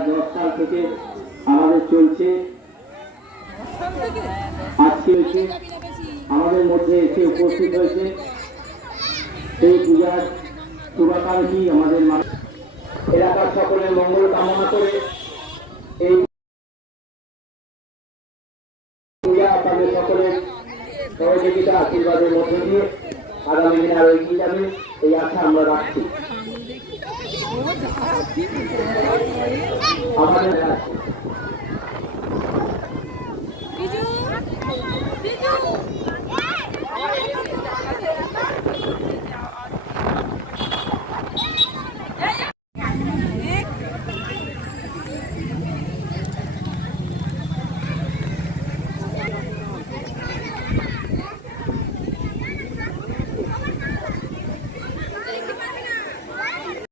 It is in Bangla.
2010 সাল থেকে আমাদের চলছে। আজকে এসে আমাদের মধ্যে এসে উপস্থিত হয়েছে সেই পূজার শুভাকাঙ্ক্ষী আমাদের এলাকার সকলের মঙ্গল কামনা করে এই পূজা আপনাদের সকলের সহযোগিতা আশীর্বাদের মধ্য দিয়ে আগামী দিনে আরো এগিয়ে যাবে এই আশা আমরা রাখছি। আমাদের